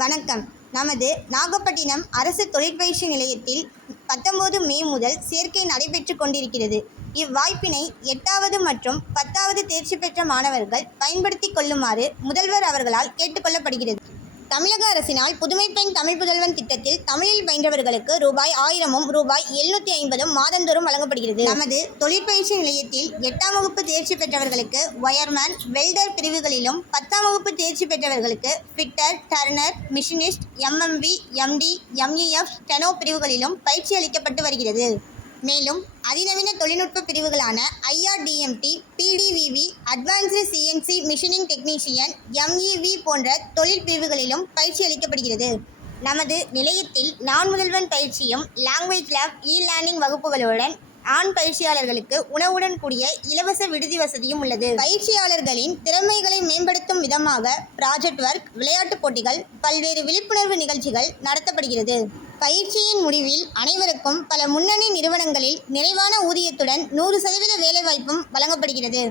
வணக்கம். நமது நாகப்பட்டினம் அரசு தொழிற்பயிற்சி நிலையத்தில் 19 மே முதல் சேர்க்கை நடைபெற்றுக் கொண்டிருக்கிறது. இவ்வாய்ப்பினை 8வது மற்றும் 10வது தேர்ச்சி பெற்ற மாணவர்கள் பயன்படுத்திக் கொள்ளுமாறு முதல்வர் அவர்களால் கேட்டுக் கொள்ளப்படுகிறது. தமிழக அரசினால் புதுமை பெண் தமிழ் புதல்வன் திட்டத்தில் தமிழில் பயின்றவர்களுக்கு ரூபாய் 1000ம் ரூபாய் 750ம் மாதந்தோறும் வழங்கப்படுகிறது. நமது தொழிற்பயிற்சி நிலையத்தில் 8ஆம் வகுப்பு தேர்ச்சி பெற்றவர்களுக்கு ஒயர்மேன், வெல்டர் பிரிவுகளிலும் 10ஆம் வகுப்பு தேர்ச்சி பெற்றவர்களுக்கு fitter, turner, machinist, MMV, MD, MEF, steno பிரிவுகளிலும் பயிற்சி அளிக்கப்பட்டு வருகிறது. மேலும் அதிநவீன தொழில்நுட்ப பிரிவுகளான IRTMD, PDVV, advanced CNC machining technician, MEV போன்ற தொழில் பிரிவுகளிலும் பயிற்சி அளிக்கப்படுகிறது. நமது நிலையத்தில் நான் முதல்வன் பயிற்சியும், லாங்குவேஜ் லேப், லேர்னிங் வகுப்புகளுடன் ஆண் பயிற்சியாளர்களுக்கு உணவுடன் கூடிய இலவச விடுதி வசதியும் உள்ளது. பயிற்சியாளர்களின் திறமைகளை மேம்படுத்தும் விதமாக ப்ராஜெக்ட் ஒர்க், விளையாட்டுப் போட்டிகள், பல்வேறு விழிப்புணர்வு நிகழ்ச்சிகள் நடத்தப்படுகிறது. பயிற்சியின் முடிவில் அனைவருக்கும் பல முன்னணி நிறுவனங்களில் நிறைவான ஊதியத்துடன் 100% வேலைவாய்ப்பும் வழங்கப்படுகிறது.